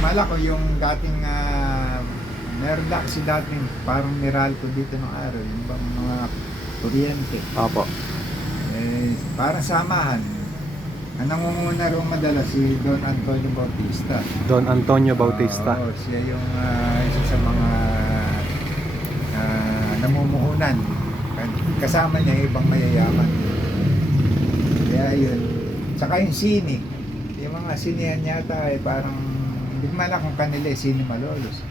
Mala ko yung dating uh, meron na kasi dating parang Meralco dito ng araw, yung bang mga kuryente. Opo. Eh, parang samahan. Ang nangunguna rin madalas si Don Antonio Bautista. Don Antonio Bautista. Oo, siya yung ah, isa sa mga ah, namumuhunan. Kasama niya ibang mayayaman. Kaya yun. Tsaka yung sini. Yung mga sinihan yata ay parang hindi ko kung kanila eh, sini malolos.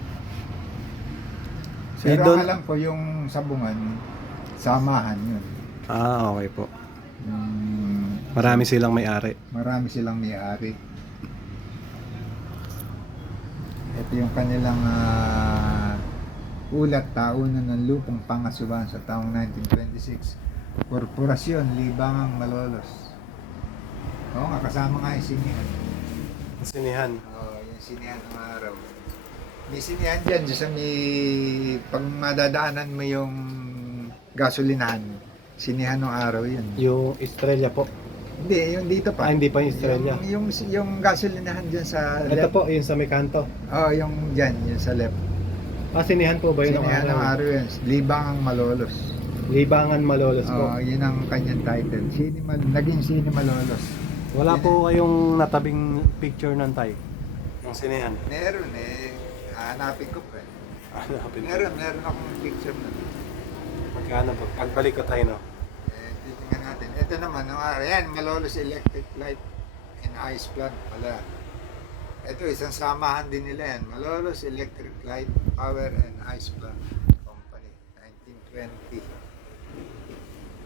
Si Pero ang alam ko yung sabungan, samahan yun. Ah, okay po. Yung Marami silang may-ari. marami silang may-ari. Ito yung kanilang ah, ulat taunan ng lupang pangasuhan sa taong 1926. Korporasyon Libangang Malolos. Oo nga, kasama nga yung sinihan. Sinihan. Oo, yung sinihan ng araw. May sinihan dyan, dyan sa may, pag madadaanan mo yung gasolinahan, sinihan ng araw yun. Yung Estrella po. Hindi, yung dito pa. Ah, hindi pa yung Estrella. Yung, yung, yung gasolinahan dyan sa Ito left. po, yung sa may kanto. Oo, yung dyan, yung sa left. Ah, sinihan po ba yun? ang Sinihan ng araw? yan. Libangang Malolos. Libangan Malolos po. Oo, yun ang kanyang title. Sini Mal naging Sini Malolos. Wala po kayong natabing picture ng tay. Yung sinihan. Meron eh. Hanapin ko pa eh. Hanapin ko. Meron, meron akong picture na. Magkano po? Pagbalik ko tayo, no? Eh, titingnan natin. Ito naman, no, ah, yan, Malolos Electric Light and Ice Plant pala. Ito, isang samahan din nila yan. Malolos Electric Light Power and Ice Plant Company. 1920.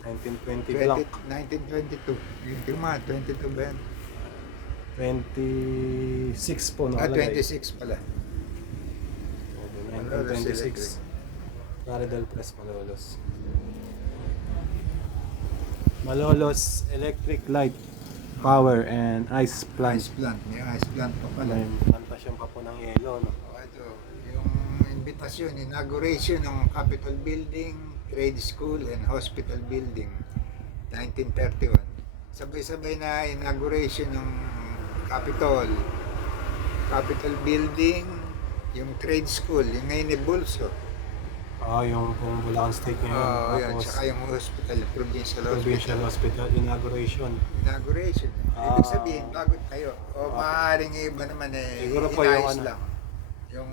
1920 lang. 20, 1922. Yung tuma, 22 ba yan? 26 po? Ah, 26 pala. 1926. Laredal Press, Malolos. Malolos Electric Light Power and Ice Plant. Ice plant. May ice plant pa pala. May plantasyon pa po ng yelo, no? Oh, ito, yung invitation, inauguration ng Capitol Building, Trade School, and Hospital Building, 1931. Sabay-sabay na inauguration ng Capitol, Capitol Building, yung Trade School, yung ngayon ni Bulso. Ah, yung pong Bulacan State ngayon. Oh, yan. Tapos, Tsaka yung hospital, yung provincial Provincial hospital. Hospital Inauguration. Inauguration. Ah. Ibig sabihin, bago tayo. O Ah. maaaring iba naman eh, Siguro po yung inayos ano. lang. Yung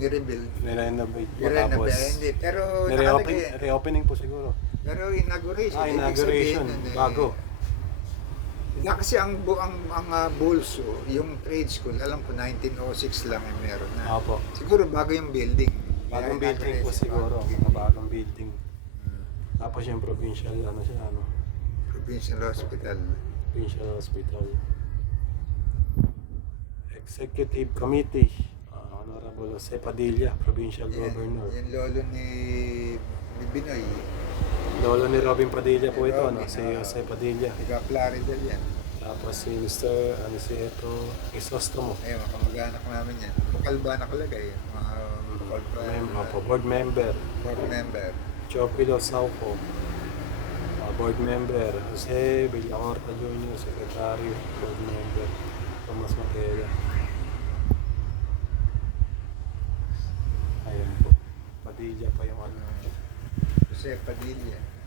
ni-rebuild. Nirenovate po Nirenovate. tapos. Hindi, pero Nireopen, nakalagay. reopening po siguro. Pero inauguration. Ah, ibig inauguration. sabihin nun eh, Bago. Na kasi ang bu ang ang ah, bulso, yung trade school, alam ko 1906 lang eh meron na. Opo. Siguro bago yung building. Bagong Kaya building po siguro. Mga bagong building. Hmm. Tapos yung provincial, ano siya, ano? Provincial Hospital. Provincial Hospital. Executive Committee. ah, Honorable Jose Padilla, Provincial Yan, Governor. yung lolo ni ni Binoy. Lolo ni Robin Padilla po ito, ano? Si ah. Jose Padilla. Taga Plaridel yan. Tapos si Mr. ano si ito, Isostomo. Ayun, makamag-anak namin yan. Bukal ba nakalagay? Mga bukal pa. Mem- opo, board member. Board member. Chopilo Sauco. ah, board member. Jose Villacorta Jr., Secretary, board member. Tomas Matela. Ayan po. Padilla pa yung ano. Jose Padilla.